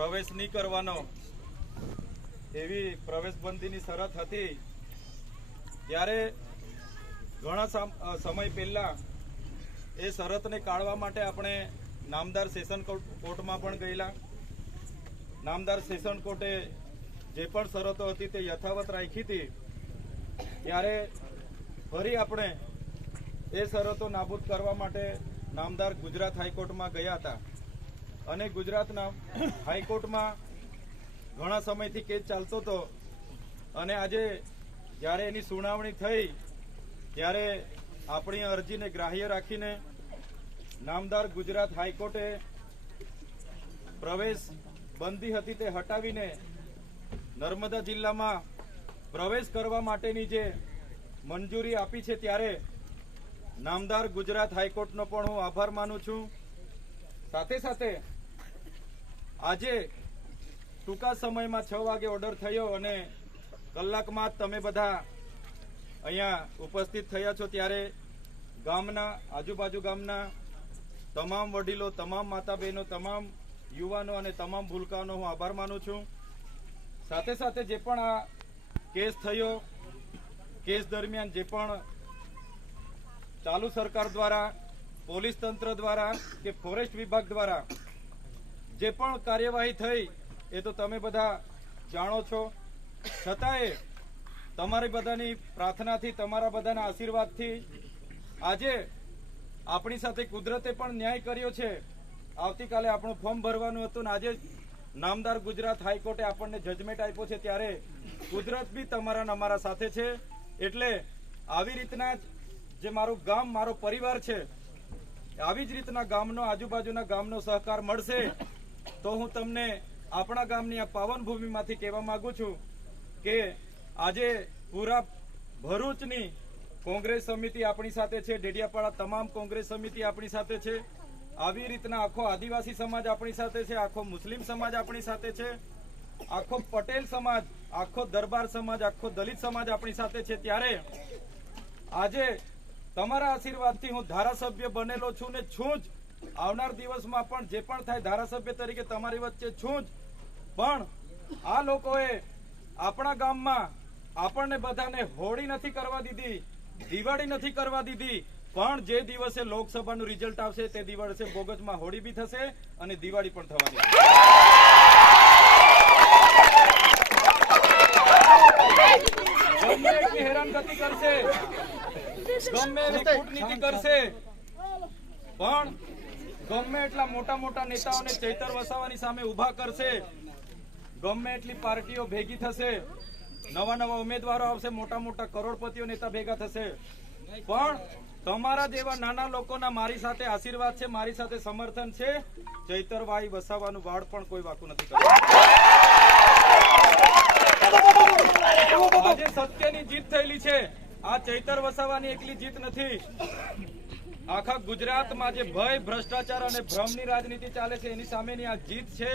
પ્રવેશ નહીં કરવાનો. એવી પ્રવેશબંધીની શરત હતી. ત્યારે ઘણા સમ- સમય પહેલાં એ શરતને કાઢવા માટે આપણે નામદાર સેશન કોર્ટ- કોર્ટમાં પણ ગયેલા. નામદાર સેશન કોર્ટે જે પણ શરતો હતી તે યથાવત રાખી હતી. ત્યારે ફરી આપણે એ શરતો નાબૂદ કરવા માટે નામદાર ગુજરાત હાઈકોર્ટમાં ગયા હતા. અને ગુજરાતના હાઈકોર્ટમાં ઘણા સમયથી કેસ ચાલતો હતો. અને આજે જ્યારે એની સુનાવણી થઈ, ત્યારે આપણી અરજીને ગ્રાહ્ય રાખીને નામદાર ગુજરાત હાઈકોર્ટે પ્રવેશ બંધી હતી તે હટાવીને નર્મદા જિલ્લામાં પ્રવેશ કરવા માટેની જે મંજૂરી આપી છે ત્યારે નામદાર ગુજરાત હાઈકોર્ટનો પણ હું આભાર માનું છું. સાથે સાથે આજે ટૂંકા સમયમાં છ વાગે ઓર્ડર થયો અને કલાકમાં તમે બધા અહીંયા ઉપસ્થિત થયા છો ત્યારે ગામના, આજુબાજુ ગામના તમામ વડીલો, તમામ માતા બહેનો તમામ યુવાનો અને તમામ ભૂલકાઓનો હું આભાર માનું છું. સાથે સાથે જે પણ આ કેસ થયો, કેસ દરમિયાન જે પણ ચાલુ સરકાર દ્વારા, પોલીસ તંત્ર દ્વારા કે ફોરેસ્ટ વિભાગ દ્વારા જે પણ કાર્યવાહી થઈ, એ તો તમે બધા જાણો છો. છતાંય તમારી બધાની પ્રાર્થનાથી, તમારા બધાના આશીર્વાદથી આજે આપણી સાથે કુદરતે પણ ન્યાય કર્યો છે. આવતીકાલે આપણું ફોર્મ ભરવાનું હતું ને આજે નામદાર ગુજરાત હાઈકોર્ટે આપણને જજમેન્ટ આપ્યો છે ત્યારે કુદરત બી તમારા અમારા સાથે છે. એટલે આવી રીતના જ મારું ગામ, મારો પરિવાર છે, આવી જ રીતના ગામનો, આજુબાજુના ગામનો સહકાર મળશે. તો હું તમને આપણા ગામની આ પાવન ભૂમિમાંથી કહેવા માંગુ છું કે આજે પૂરા ભરૂચની કોંગ્રેસ સમિતિ આપણી સાથે છે, ડેડિયાપાડા તમામ કોંગ્રેસ સમિતિ આપણી સાથે છે. આવી રીતના આખો આદિવાસી સમાજ આપણી સાથે છે, આખો મુસ્લિમ સમાજ આપણી સાથે છે, આખો પટેલ સમાજ, આખો દરબાર સમાજ, આખો દલિત સમાજ આપણી સાથે છે. ત્યારે આજે તમારા આશીર્વાદથી હું ધારાસભ્ય બનેલો છું ને છું જ આવનાર દિવસમાં પણ જે પણ થાય ધારાસભ્ય તરીકે તમારી વચ્ચે છું જ. પણ આ લોકોએ આપણા ગામમાં આપણને બધાને હોળી નથી કરવા દીધી દિવાળી નથી કરવા દીધી પણ જે દિવસે લોકસભાનું રિઝલ્ટ આવશે તે દિવસે બોગજમાં હોળી બી થશે અને દિવાળી પણ થવાની હેરાનગતિ કરશે ગમે એવી કૂટનીતિ કરશે પણ ગમે એટલા મોટા મોટા નેતાઓને ચૈતર વસાવાની સામે ઊભા કરશે, ગમે એટલી પાર્ટીઓ ભેગી થશે, નવા નવા ઉમેદવારો આવશે, મોટા મોટા કરોડપતિઓ નેતા ભેગા થશે. પણ તમારા જેવા નાના લોકોના મારી સાથે આશીર્વાદ છે, મારી સાથે સમર્થન છે, ચૈતરભાઈ વસાવાનું વાળ પણ કોઈ વાકું નથી કરતું. આજે સત્યની જીત થયેલી છે. આ ચૈતર વસાવાની એકલી જીત નથી. આખા ગુજરાતમાં જે ભય, ભ્રષ્ટાચાર અને ભ્રમની રાજનીતિ ચાલે છે, એની સામેની આ જીત છે,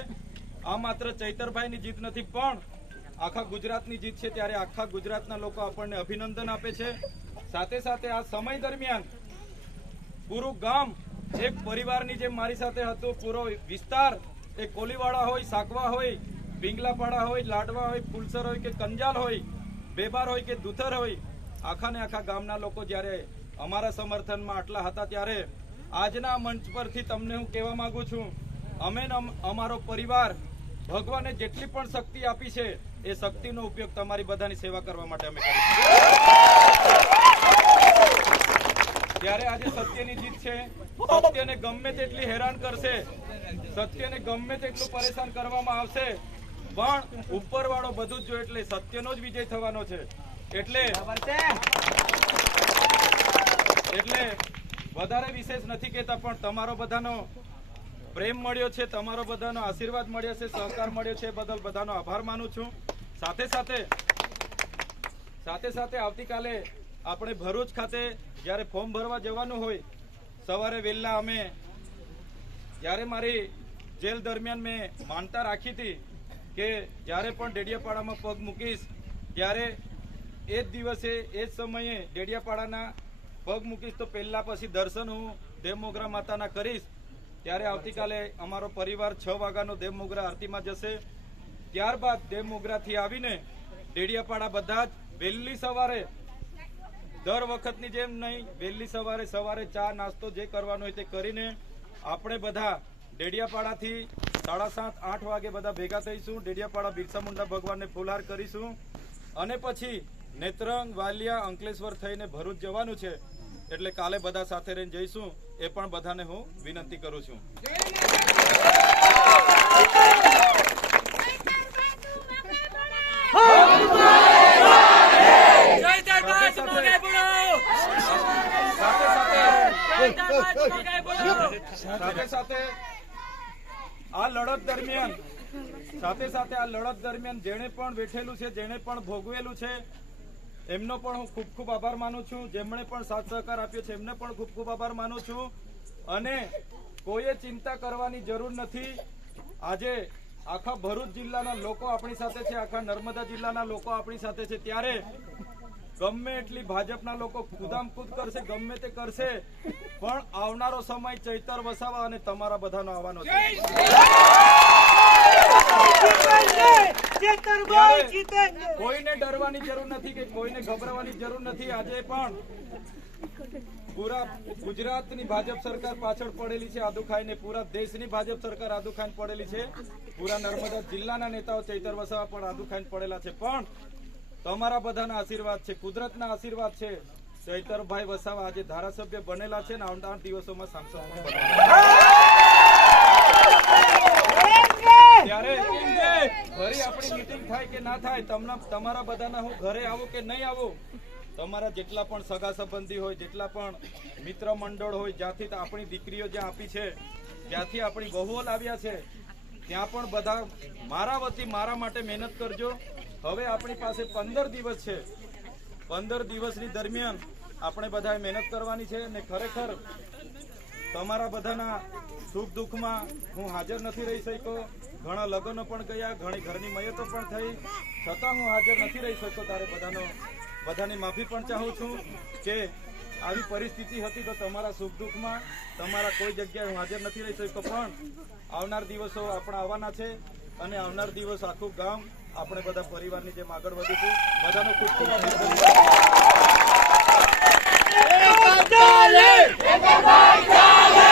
આ માત્ર ચૈતરભાઈની જીત નથી, પણ આખા ગુજરાતની જીત છે, ત્યારે આખા ગુજરાતના લોકો આપણને અભિનંદન આપે છે. સાથે સાથે આ સમય દરમિયાન પૂરું ગામ એક પરિવારની જેમ મારી સાથે હતું, પૂરો વિસ્તાર, એ કોલીવાડા હોય, સાકવા હોય, પિંગલાપાડા હોય, લાડવા હોય, ફુલસર હોય કે કંજાલ હોય, બેબાર હોય કે દુથર હોય આખા ને આખા ગામના લોકો જ્યારે અમારા સમર્થનમાં આટલા હતા ત્યારે આજના મંચ પરથી તમને હું કહેવા માંગુ છું, અમે અમ- અમારો પરિવાર ભગવાને જેટલી પણ શક્તિ આપી છે, એ શક્તિનો ઉપયોગ તમારી બધાની સેવા કરવા માટે અમે કરીશું. ત્યારે આજે સત્યની જીત છે, સત્યને ગમે તેટલી હેરાન કરશે, સત્યને ગમે તેટલું પરેશાન કરવામાં આવશે પણ ઉપરવાળો બધું જ જો એટલે સત્યનો જ વિજય થવાનો છે. એટલે એટલે વધારે વિશેષ નથી કહેતા પણ તમારો બધાનો પ્રેમ મળ્યો છે તમારો બધાનો આશીર્વાદ મળ્યો છે સહકાર મળ્યો છે બદલ બધાનો આભાર માનું છું. સાથે સાથે સાથે સાથે આવતીકાલે આપણે ભરૂચ ખાતે જ્યારે ફોર્મ ભરવા જવાનું હોય સવારે વહેલા અમે જ્યારે મારી જેલ દરમિયાન મેં માનતા રાખી હતી કે જ્યારે પણ ડેડિયાપાડામાં પગ મૂકીશ, ત્યારે એ જ દિવસે, એ જ સમયે ડેડિયાપાડાના પગ મૂકીશ, તો પહેલા પછી દર્શન હું દેવમોગરા માતાના કરીશ. ત્યારે આવતીકાલે અમારો પરિવાર છ વાગ્યાનો દેવમોગરા આરતીમાં જશે. ત્યારબાદ દેવ મોગરાથી આવીને ડેડિયાપાડા બધા જ વહેલી સવારે, દર વખતની જેમ નહીં, વહેલી સવારે સવારે ચા નાસ્તો જે કરવાનો હોય તે કરીને આપણે બધા ડેડિયાપાડાથી સાડા સાત આઠ વાગે બધા ભેગા થઈશું ડેડિયાપાડા બિરસા મુંડા ભગવાનને ફુલહાર કરીશું અને પછી નેત્રંગ વાલિયા અંકલેશ્વર થઈને ભરૂચ જવાનું છે એટલે કાલે બધા સાથે રહીને જઈશું એ પણ બધાને હું વિનંતી કરું છું સાથે સાથે જય દરબાર મોગે બોલો સાથે સાથે આ લડત દરમિયાન, સાથે સાથે આ લડત દરમિયાન જેણે પણ બેઠેલું છે, જેણે પણ ભોગવેલું છે, એમનો પણ હું ખૂબ ખૂબ આભાર માનું છું. જેમણે પણ સાથ સહકાર આપ્યો છે, એમને પણ ખૂબ ખૂબ આભાર માનું છું. અને કોઈએ ચિંતા કરવાની જરૂર નથી. આજે આખા ભરૂચ જિલ્લાના લોકો આપણી સાથે છે, આખા નર્મદા જિલ્લાના લોકો આપણી સાથે છે. ત્યારે ગમે એટલી ભાજપના લોકો કુદામ કુદ કરશે, ગમે તે કરશે, પણ આવનારો સમય ચૈતર વસાવા અને તમારા બધાનો આવવાનો છે. કોઈને ડરવાની જરૂર નથી કે કોઈને ગભરાવાની જરૂર નથી, આજે પણ પૂરા ગુજરાતની ભાજપ સરકાર પાછળ પડેલી છે, આદુ ખાઈને પૂરા દેશની ભાજપ સરકાર આદુ ખાઈને પડેલી છે. પૂરા નર્મદા જિલ્લાના નેતાઓ ચૈતર વસાવા પણ આદુ ખાઈને પડેલા છે. પણ તમારા બધાના આશીર્વાદ છે, કુદરતના આશીર્વાદ છે. ચૈતરભાઈ વસાવા આજે ધારાસભ્ય બનેલા છે ને આવનાર દિવસોમાં સાંસદ ત્યારે ફરી આપણી મીટિંગ થાય કે ના થાય, તમને, તમારા બધાના હું ઘરે આવું કે નહીં આવું? તમારા જેટલા પણ સગા સંબંધી હોય, જેટલા પણ મિત્ર હોય, જ્યાંથી આપણી દીકરીઓ જ્યાં આપી છે, જ્યાંથી આપણી બહુઓ લાવ્યા છે, ત્યાં પણ બધા મારા વતી મારા માટે મહેનત કરજો. હવે આપણી પાસે પંદર દિવસ છે. પંદર દિવસની દરમિયાન આપણે બધાએ મહેનત કરવાની છે અને ખરેખર તમારા બધાના સુખ દુઃખમાં હું હાજર નથી રહી શક્યો. ઘણા લગ્નો પણ ગયા, ઘણી ઘરની મયતો પણ થઈ. છતાં હું હાજર નથી રહી શક્યો તારે બધાનો, બધાની માફી પણ ચાહું છું કે આવી પરિસ્થિતિ હતી તો તમારા સુખ દુઃખમાં તમારા કોઈ જગ્યાએ હું હાજર નથી રહી શક્યો. પણ આવનાર દિવસો આપણા આવવાના છે અને આવનાર દિવસ આખું ગામ આપણે બધા પરિવારની જેમ આગળ વધીશું. બધાનો ખૂબ ખૂબ. જય